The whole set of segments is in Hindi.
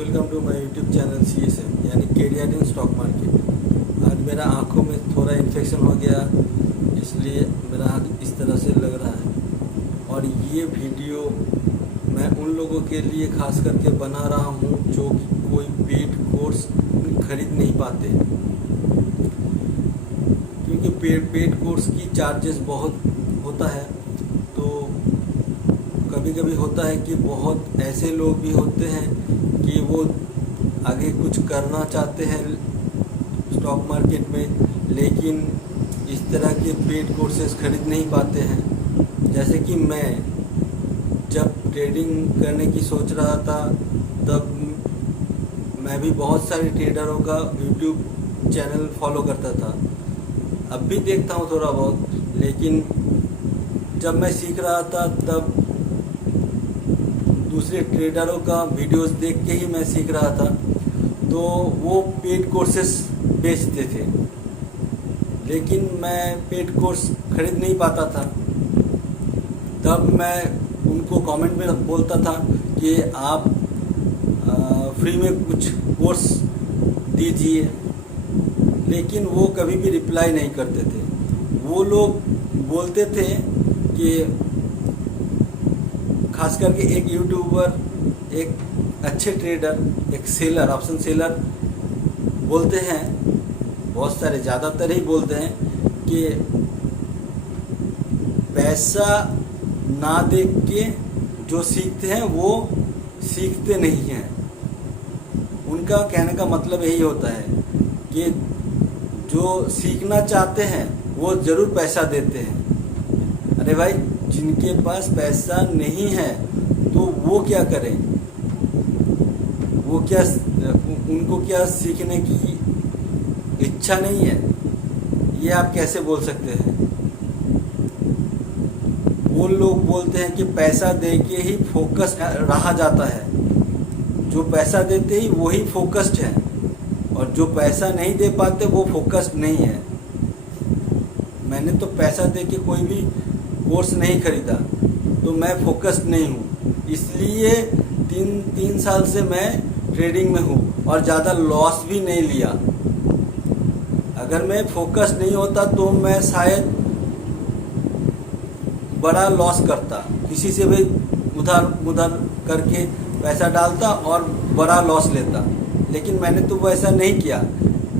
Welcome to my YouTube channel CSM यानी कैरियर इन स्टॉक मार्केट। आज मेरा आँखों में थोड़ा इन्फेक्शन हो गया, इसलिए मेरा हाथ इस तरह से लग रहा है। और ये वीडियो मैं उन लोगों के लिए खास करके बना रहा हूँ जो कोई पेड कोर्स खरीद नहीं पाते, क्योंकि पेड कोर्स की चार्जेस बहुत होता है। तो कभी कभी होता है कि बहुत ऐसे लोग भी होते हैं कि वो आगे कुछ करना चाहते हैं स्टॉक मार्केट में, लेकिन इस तरह के पेड कोर्सेज खरीद नहीं पाते हैं। जैसे कि मैं जब ट्रेडिंग करने की सोच रहा था तब मैं भी बहुत सारे ट्रेडरों का यूट्यूब चैनल फॉलो करता था। अब भी देखता हूँ थोड़ा बहुत, लेकिन जब मैं सीख रहा था तब दूसरे ट्रेडरों का वीडियोस देख के ही मैं सीख रहा था। तो वो पेड कोर्सेस बेचते थे, लेकिन मैं पेड कोर्स खरीद नहीं पाता था। तब मैं उनको कमेंट में बोलता था कि आप फ्री में कुछ कोर्स दीजिए, लेकिन वो कभी भी रिप्लाई नहीं करते थे। वो लोग बोलते थे कि खास करके एक यूट्यूबर, एक अच्छे ट्रेडर, एक सेलर, ऑप्शन सेलर बोलते हैं, बहुत सारे ज़्यादातर ही बोलते हैं कि पैसा ना देख के जो सीखते हैं वो सीखते नहीं हैं। उनका कहने का मतलब यही होता है कि जो सीखना चाहते हैं वो ज़रूर पैसा देते हैं। अरे भाई, जिनके पास पैसा नहीं है तो वो क्या करें? वो क्या, उनको क्या सीखने की इच्छा नहीं है? ये आप कैसे बोल सकते हैं? वो लोग बोलते हैं कि पैसा दे के ही फोकस रहा जाता है। जो पैसा देते ही वही फोकस्ड है, और जो पैसा नहीं दे पाते वो फोकस्ड नहीं है। मैंने तो पैसा दे के कोई भी कोर्स नहीं खरीदा, तो मैं फोकस्ड नहीं हूँ। इसलिए तीन साल से मैं ट्रेडिंग में हूँ और ज़्यादा लॉस भी नहीं लिया। अगर मैं फोकस्ड नहीं होता तो मैं शायद बड़ा लॉस करता, किसी से भी उधार करके पैसा डालता और बड़ा लॉस लेता। लेकिन मैंने तो वैसा नहीं किया।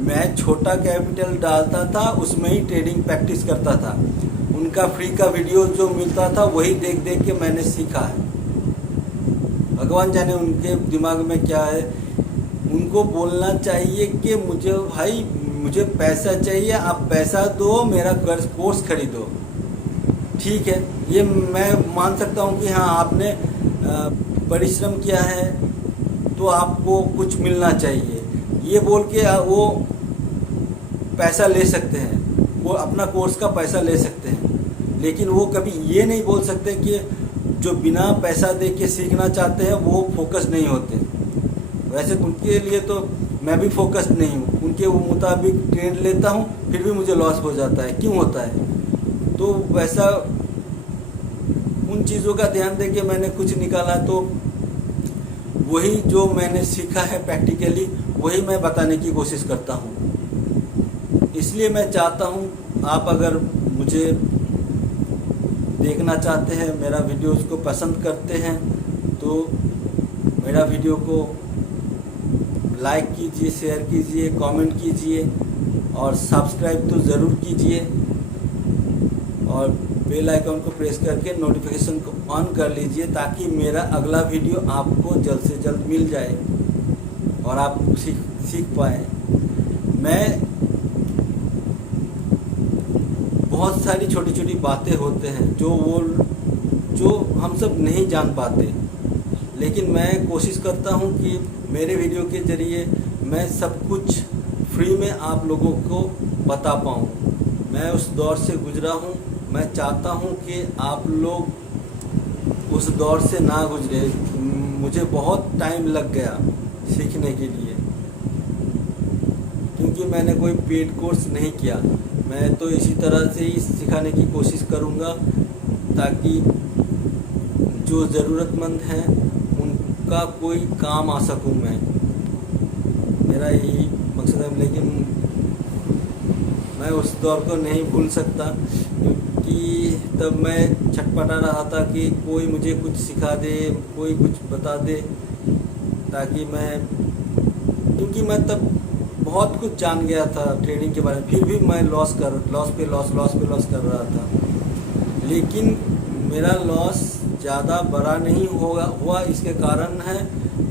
मैं छोटा कैपिटल डालता था, उसमें ही ट्रेडिंग प्रैक्टिस करता था। उनका फ्री का वीडियो जो मिलता था वही देख देख के मैंने सीखा है। भगवान जाने उनके दिमाग में क्या है। उनको बोलना चाहिए कि मुझे पैसा चाहिए, आप पैसा दो, मेरा कोर्स खरीदो। ठीक है, ये मैं मान सकता हूँ कि हाँ, आपने परिश्रम किया है तो आपको कुछ मिलना चाहिए, ये बोल के वो पैसा ले सकते हैं, वो अपना कोर्स का पैसा ले सकते हैं। लेकिन वो कभी ये नहीं बोल सकते कि जो बिना पैसा दे के सीखना चाहते हैं वो फोकस नहीं होते। वैसे उनके लिए तो मैं भी फोकस्ड नहीं हूँ। उनके मुताबिक ट्रेड लेता हूँ, फिर भी मुझे लॉस हो जाता है। क्यों होता है? तो वैसा उन चीज़ों का ध्यान दे के मैंने कुछ निकाला, तो वही जो मैंने सीखा है प्रैक्टिकली वही मैं बताने की कोशिश करता हूँ। इसलिए मैं चाहता हूँ, आप अगर मुझे देखना चाहते हैं, मेरा वीडियोस को पसंद करते हैं, तो मेरा वीडियो को लाइक कीजिए, शेयर कीजिए, कमेंट कीजिए और सब्सक्राइब तो ज़रूर कीजिए, और बेल आइकन को प्रेस करके नोटिफिकेशन को ऑन कर लीजिए, ताकि मेरा अगला वीडियो आपको जल्द से जल्द मिल जाए और आप सीख पाएँ। मैं बहुत सारी छोटी छोटी बातें होते हैं जो हम सब नहीं जान पाते, लेकिन मैं कोशिश करता हूं कि मेरे वीडियो के ज़रिए मैं सब कुछ फ्री में आप लोगों को बता पाऊं। मैं उस दौर से गुजरा हूं, मैं चाहता हूं कि आप लोग उस दौर से ना गुजरे। मुझे बहुत टाइम लग गया सीखने के लिए, क्योंकि मैंने कोई पेड कोर्स नहीं किया। मैं तो इसी तरह से ही सिखाने की कोशिश करूंगा, ताकि जो ज़रूरतमंद हैं आपका कोई काम आ सकूं मैं, मेरा यही मकसद है। लेकिन मैं उस दौर को नहीं भूल सकता, क्योंकि तब मैं छटपटा रहा था कि कोई मुझे कुछ सिखा दे, कोई कुछ बता दे, ताकि क्योंकि मैं तब बहुत कुछ जान गया था ट्रेडिंग के बारे में, फिर भी मैं लॉस पे लॉस कर रहा था। लेकिन मेरा लॉस ज़्यादा बड़ा नहीं हुआ। इसके कारण है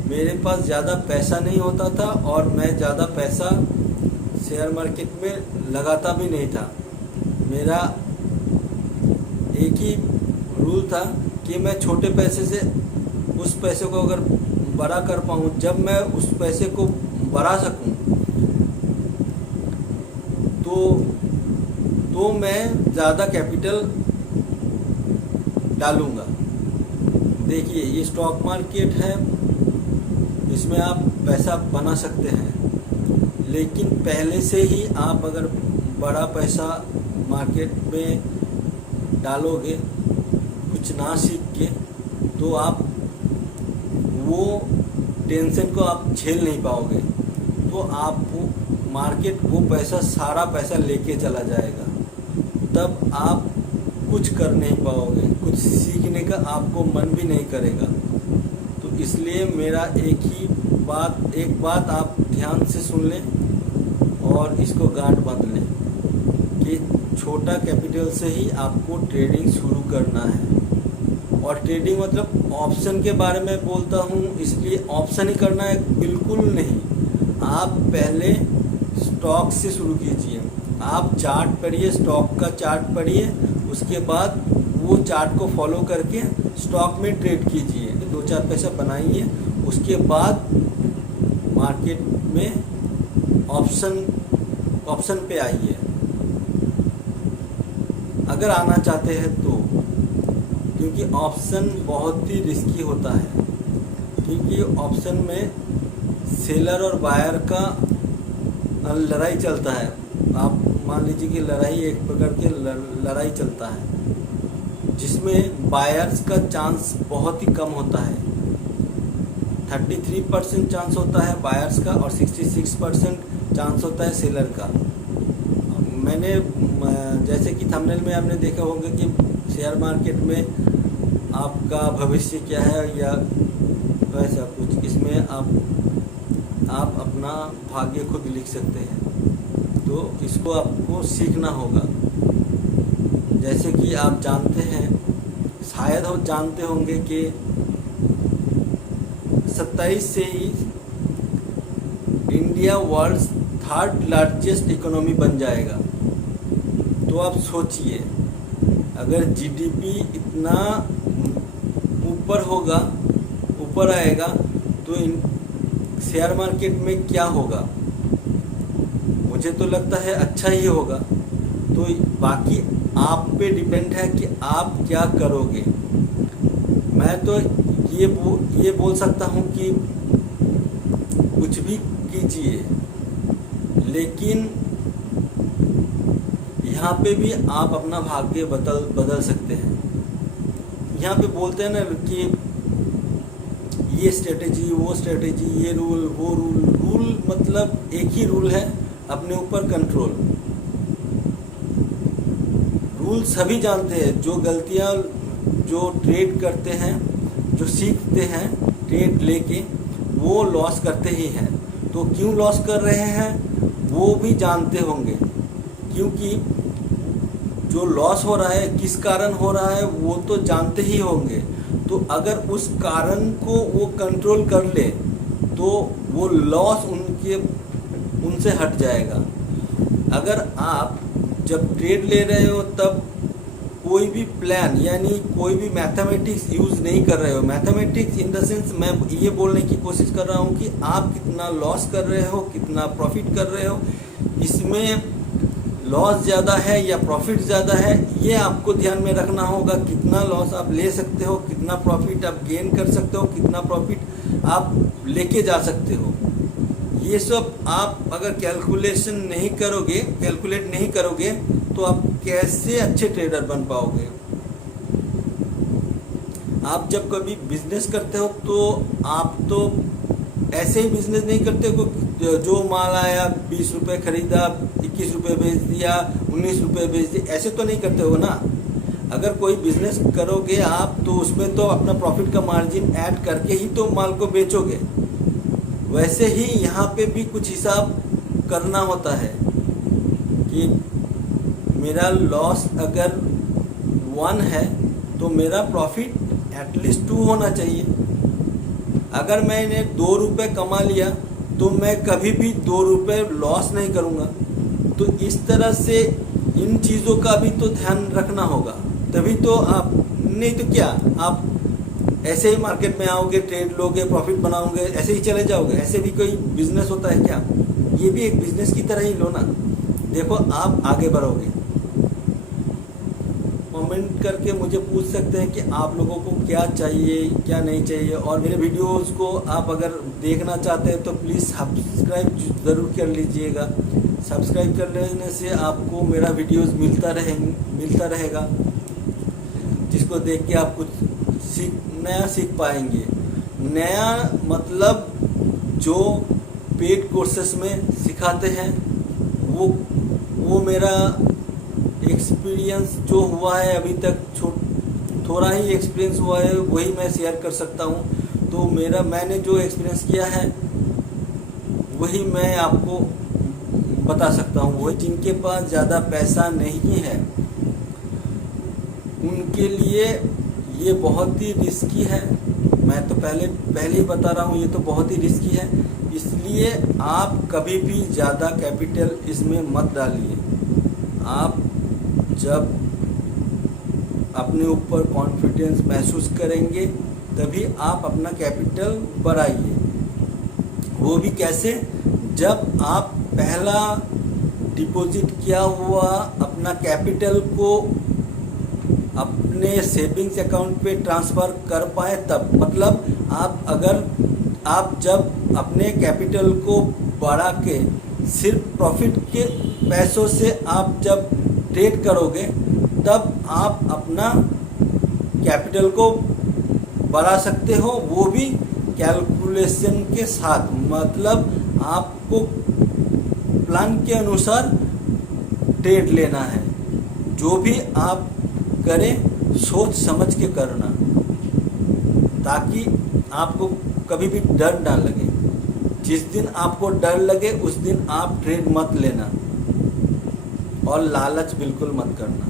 मेरे पास ज़्यादा पैसा नहीं होता था और मैं ज़्यादा पैसा शेयर मार्केट में लगाता भी नहीं था। मेरा एक ही रूल था कि मैं छोटे पैसे से उस पैसे को अगर बड़ा कर पाऊँ, जब मैं उस पैसे को बढ़ा सकूँ तो मैं ज़्यादा कैपिटल डालूँगा। देखिए, ये स्टॉक मार्केट है, इसमें आप पैसा बना सकते हैं, लेकिन पहले से ही आप अगर बड़ा पैसा मार्केट में डालोगे कुछ ना सीख के, तो आप वो टेंशन को आप झेल नहीं पाओगे। तो आपको मार्केट वो सारा पैसा लेके चला जाएगा, तब आप कुछ कर नहीं पाओगे, कुछ सीखने का आपको मन भी नहीं करेगा। तो इसलिए मेरा एक बात आप ध्यान से सुन लें और इसको गांठ बांध लें कि छोटा कैपिटल से ही आपको ट्रेडिंग शुरू करना है। और ट्रेडिंग मतलब ऑप्शन के बारे में बोलता हूँ, इसलिए ऑप्शन ही करना है बिल्कुल नहीं। आप पहले स्टॉक से शुरू कीजिए। आप चार्ट पढ़िए, स्टॉक का चार्ट पढ़िए, उसके बाद वो चार्ट को फॉलो करके स्टॉक में ट्रेड कीजिए, 2-4 पैसा बनाइए। उसके बाद मार्केट में ऑप्शन पे आइए, अगर आना चाहते हैं तो। क्योंकि ऑप्शन बहुत ही रिस्की होता है, क्योंकि ऑप्शन में सेलर और बायर का लड़ाई चलता है। आप मान लीजिए कि एक प्रकार की लड़ाई चलता है, जिसमें बायर्स का चांस बहुत ही कम होता है। 33% चांस होता है बायर्स का और 66% चांस होता है सेलर का। मैंने जैसे कि थंबनेल में आपने देखा होगा कि शेयर मार्केट में आपका भविष्य क्या है या वैसा कुछ, इसमें आप अपना भाग्य खुद लिख सकते हैं। तो इसको आपको सीखना होगा। जैसे कि आप जानते हैं, शायद आप जानते होंगे कि 27 से ही India world 3rd largest economy बन जाएगा। तो आप सोचिए, अगर जीडीपी इतना ऊपर आएगा तो शेयर मार्केट में क्या होगा? मुझे तो लगता है अच्छा ही होगा। तो बाकी आप पे डिपेंड है कि आप क्या करोगे। मैं तो ये बोल सकता हूँ कि कुछ भी कीजिए, लेकिन यहाँ पे भी आप अपना भाग्य बदल सकते हैं। यहाँ पे बोलते हैं ना कि ये स्ट्रेटेजी, वो स्ट्रेटेजी, ये रूल, वो रूल मतलब एक ही रूल है, अपने ऊपर कंट्रोल। रूल सभी जानते हैं। जो गलतियाँ जो ट्रेड करते हैं, जो सीखते हैं ट्रेड लेके, वो लॉस करते ही हैं। तो क्यों लॉस कर रहे हैं वो भी जानते होंगे, क्योंकि जो लॉस हो रहा है किस कारण हो रहा है वो तो जानते ही होंगे। तो अगर उस कारण को वो कंट्रोल कर ले तो वो लॉस उनसे हट जाएगा। अगर आप जब ट्रेड ले रहे हो तब कोई भी प्लान यानी कोई भी मैथमेटिक्स यूज़ नहीं कर रहे हो। मैथमेटिक्स इन द सेंस मैं ये बोलने की कोशिश कर रहा हूँ कि आप कितना लॉस कर रहे हो, कितना प्रॉफिट कर रहे हो, इसमें लॉस ज़्यादा है या प्रॉफिट ज़्यादा है, ये आपको ध्यान में रखना होगा। कितना लॉस आप ले सकते हो, कितना प्रॉफिट आप गेन कर सकते हो, कितना प्रॉफिट आप लेके जा सकते हो। ये सब आप अगर कैलकुलेट नहीं करोगे तो आप कैसे अच्छे ट्रेडर बन पाओगे। आप जब कभी बिजनेस करते हो तो आप तो ऐसे ही बिजनेस नहीं करते हो, जो माल आया 20 रुपये खरीदा, 21 रुपये बेच दिया, 19 रुपये बेच दिया, ऐसे तो नहीं करते हो ना। अगर कोई बिजनेस करोगे आप तो उसमें तो अपना प्रॉफिट का मार्जिन ऐड करके ही तो माल को बेचोगे। वैसे ही यहाँ पे भी कुछ हिसाब करना होता है कि मेरा लॉस अगर 1 है तो मेरा प्रॉफिट एटलीस्ट 2 होना चाहिए। अगर मैंने 2 रुपये कमा लिया तो मैं कभी भी 2 रुपये लॉस नहीं करूँगा। तो इस तरह से इन चीज़ों का भी तो ध्यान रखना होगा, तभी तो आप, नहीं तो क्या आप ऐसे ही मार्केट में आओगे, ट्रेड लोगे, प्रॉफिट बनाओगे, ऐसे ही चले जाओगे। ऐसे भी कोई बिजनेस होता है क्या? ये भी एक बिजनेस की तरह ही लो ना, देखो आप आगे बढ़ोगे। कमेंट करके मुझे पूछ सकते हैं कि आप लोगों को क्या चाहिए क्या नहीं चाहिए, और मेरे वीडियोस को आप अगर देखना चाहते हैं तो प्लीज़ सब्सक्राइब ज़रूर कर लीजिएगा। सब्सक्राइब कर लेने से आपको मेरा वीडियोस मिलता रहेगा, जिसको देख के आप कुछ नया सीख पाएंगे। नया मतलब जो पेड कोर्सेस में सिखाते हैं वो मेरा एक्सपीरियंस जो हुआ है अभी तक, थोड़ा ही एक्सपीरियंस हुआ है, वही मैं शेयर कर सकता हूँ। तो मैंने जो एक्सपीरियंस किया है वही मैं आपको बता सकता हूँ। वही जिनके पास ज़्यादा पैसा नहीं है उनके लिए ये बहुत ही रिस्की है। मैं तो पहले ही बता रहा हूँ, ये तो बहुत ही रिस्की है, इसलिए आप कभी भी ज़्यादा कैपिटल इसमें मत डालिए। आप जब अपने ऊपर कॉन्फिडेंस महसूस करेंगे तभी आप अपना कैपिटल बढ़ाइए। वो भी कैसे? जब आप पहला डिपॉजिट किया हुआ अपना कैपिटल को अपने सेविंग्स अकाउंट पे ट्रांसफ़र कर पाए तब। मतलब आप जब अपने कैपिटल को बढ़ा के सिर्फ प्रॉफिट के पैसों से आप जब ट्रेड करोगे तब आप अपना कैपिटल को बढ़ा सकते हो, वो भी कैलकुलेशन के साथ। मतलब आपको प्लान के अनुसार ट्रेड लेना है। जो भी आप करें सोच समझ के करना, ताकि आपको कभी भी डर ना लगे। जिस दिन आपको डर लगे उस दिन आप ट्रेड मत लेना, और लालच बिल्कुल मत करना।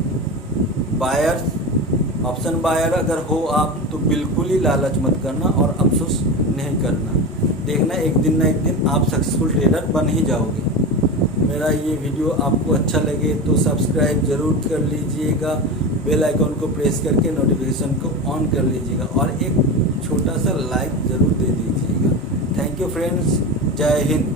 ऑप्शन बायर अगर हो आप तो बिल्कुल ही लालच मत करना और अफसोस नहीं करना। देखना एक दिन ना एक दिन आप सक्सेसफुल ट्रेडर बन ही जाओगे। मेरा ये वीडियो आपको अच्छा लगे तो सब्सक्राइब ज़रूर कर लीजिएगा, बेल आइकॉन को प्रेस करके नोटिफिकेशन को ऑन कर लीजिएगा, और एक छोटा सा लाइक ज़रूर दे दीजिएगा। थैंक यू फ्रेंड्स, जय हिंद।